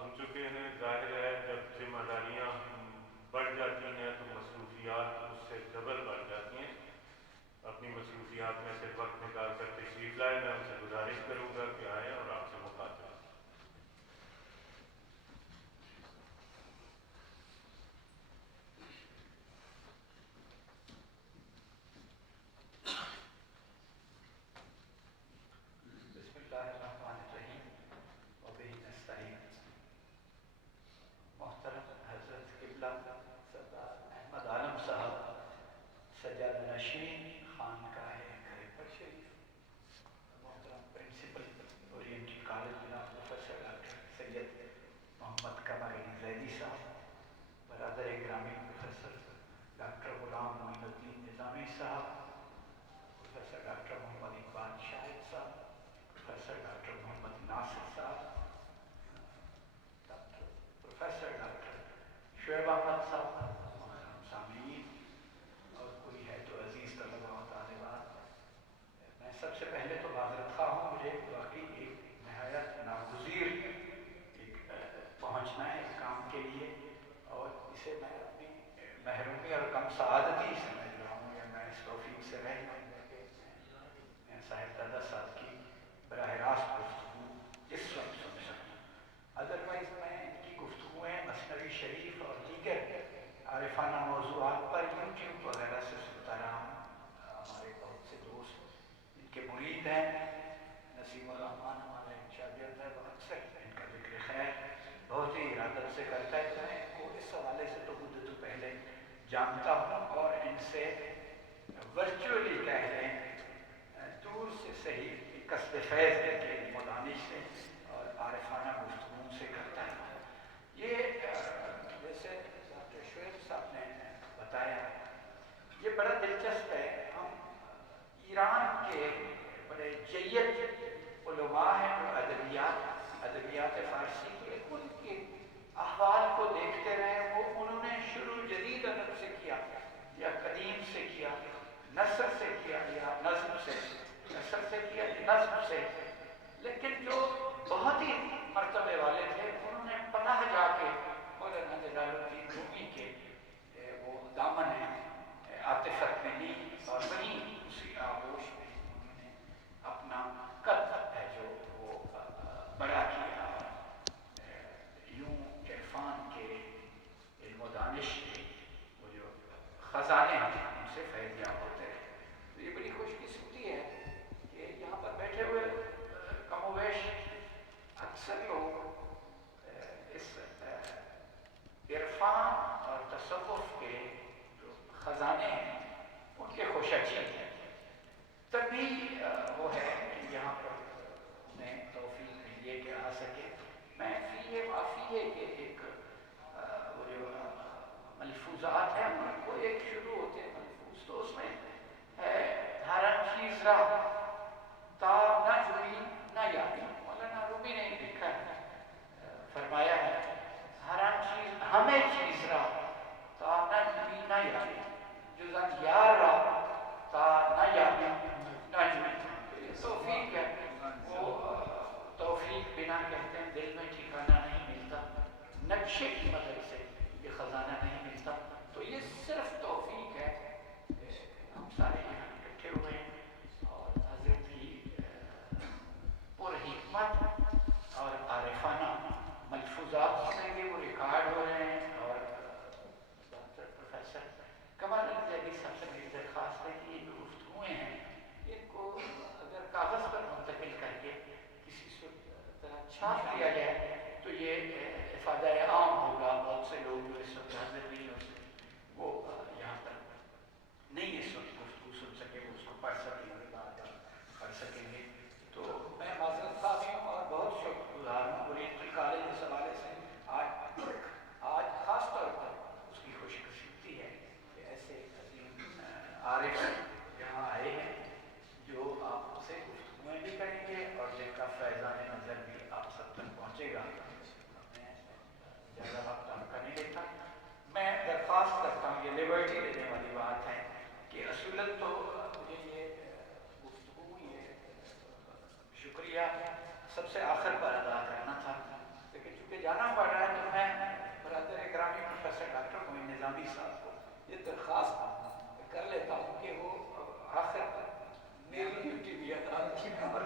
سن چکے ہیں. ظاہر ہے جب ذمہ داریاں بڑھ جاتی ہیں تو مصروفیات اس سے ڈبل بڑھ جاتی ہیں. اپنی مصروفیات میں سے وقت نکال کر تشریف لائے. میں ان سے گزارش کروں گا کہ آئیں اور آپ سے مخاطب. بسم اللہ الرحمن الرحیم وبہ نستعین. محترم حضرت قبلہ سردار احمد عالم صاحب سجادہ نشین خانقاہ گھر شریف، محترم پرنسپل اورینٹل کالج جناب پروفیسر ڈاکٹر سید محمد قمر علی زیدی صاحب، برادر گرامی پروفیسر ڈاکٹر غلام معین الدین نظامی صاحب، پروفیسر ڈاکٹر محمد اقبال شاہد صاحب، پروفیسر ڈاکٹر محمد ناصر صاحب، پروفیسر ڈاکٹر شعیب احمد صاحب، محترم سامعین اور کوئی ہے تو عزیز طلباء و طالبات. میں سب سے پہلے تو معذرت خواہ ہوں، مجھے واقعی ایک نہایت ناگزیر پہنچنا ہے کام کے لیے، اور اسے میں اپنی محرومی اور کم سعادتی سمجھ رہا ہوں، یا میں اس توفیق سے رہ جاؤں گا کہ میں صاحب دادا صاحب کی براہ راست گفتگو اس وقت سن سکوں. ادروائز میں ان کی گفتگویں مثنوی شریف اور دیگر عارفانہ موضوعات پر یوٹیوب وغیرہ سے سنتا رہا ہوں. ہمارے بہت سے دوست ان کے مرید ہیں. نسیم الرحمان ہمارا ایک شاگرد ہے، وہ اکثر ان کا ذکر خیر بہت ہی ارادت سے کرتا ہے. تو میں ان کو اس حوالے سے تو مدت پہلے جانتا ہوں، اور ان سے ورچولی کہہ لیں دور سے صحیح قصد فیض کے مدانش سے اور عارفانہ گفتگو سے کرتا ہے. یہ جیسے ڈاکٹر شعیب صاحب نے بتایا، یہ بڑا دلچسپ ہے. ہم ایران کے بڑے جید علماء ہیں جو ادبیات فارسی کے ان کے احوال کو دیکھتے رہے. وہ انہوں نے شروع جدید ادب سے کیا یا قدیم سے کیا، نثر سے کیا یا نظم سے، نثر سے کیا یا نظم سے، لیکن جو بہت ہی مرتبے والے تھے انہوں نے پناہ جا کے مولانا جلال الدین رومی کے وہ دامن عاطفت میں لی، اور وہیں اسی آغوش میں انہوں نے اپنا قد ہے جو وہ بڑا کیا. یوں عرفان کے علم و دانش کے وہ جو خزانے ہیں ان سے فیض یاب ہوتے رہے. تو یہ بڑی خوش قسمتی ہے کہ یہاں پر بیٹھے ہوئے کم و بیش اکثر لوگ اس عرفان اور تصوف کے جو خزانے ہیں ان کے خوشچین ہیں. تبھی وہ ہے کہ یہاں پر انہیں توفیق ملی ہے کہ آ سکے. میں فیہ وافیہ کے ایک وہ جو ملفوظات ہیں ان کو ایک شروع ہوتے ہیں ملفوظ، تو اس میں ہے ہر چیز را تا نہ جوئی نہ یابی. مولانا رومی نے لکھا ہے، فرمایا ہے ہر چیز ہمیں چیز را تا نہ جوئی نہ یابی، جزن یار را تا نہ یابی نہ جوئی. یہ توفیق ہے، وہ توفیق بنا کہتے ہیں دل میں ٹھکانہ نہیں ملتا، نقشے کی مدد سے یہ خزانہ نہیں ملتا. تو یہ صرف توفیق ہے کہ ہم سارے یہاں اکٹھے ہوئے ہیں اور حضرت کی پر حکمت اور عارفانہ ملفوظات سنیں گے. وہ ریکارڈ ہو رہے ہیں، اور ڈاکٹر پروفیسر قمر علی زیدی صاحب سے میری درخواست ہے کہ یہ جو گفتگویں ہیں ان کو اگر کاغذ پر منتقل کر کے کسی طرح چھاپ دیا جائے تو یہ افادہ عام ہوگا. بہت سے لوگ جو اس وقت حاضر نہیں ہو سکے وہ یہاں پر نہیں اس وقت گفتگو سن سکے، وہ اس کو پڑھ سکیں گے، بار بار پڑھ سکیں گے. تو میں معذرت خواہ بھی ہوں اور بہت شکر گزار ہوں اورینٹل کالج اس حوالے سے. آج خاص طور پر اس کی خوش قسمتی ہے کہ ایسے عظیم عارف یہاں آئے ہیں جو آپ سے گفتگویں بھی کریں گے اور جن کا فیضان نظر بھی آپ سب تک پہنچے گا. میں زیادہ وقت آپ کا نہیں لیتا. میں درخواست کرتا ہوں، یہ لیبرٹی لینے والی بات ہے کہ اصولت تو مجھے یہ گفتگو یہ بنیادی صاحب کو یہ درخواست کر لیتا ہوں کہ وہ آخر میری ڈیوٹی بھی ادا کی اور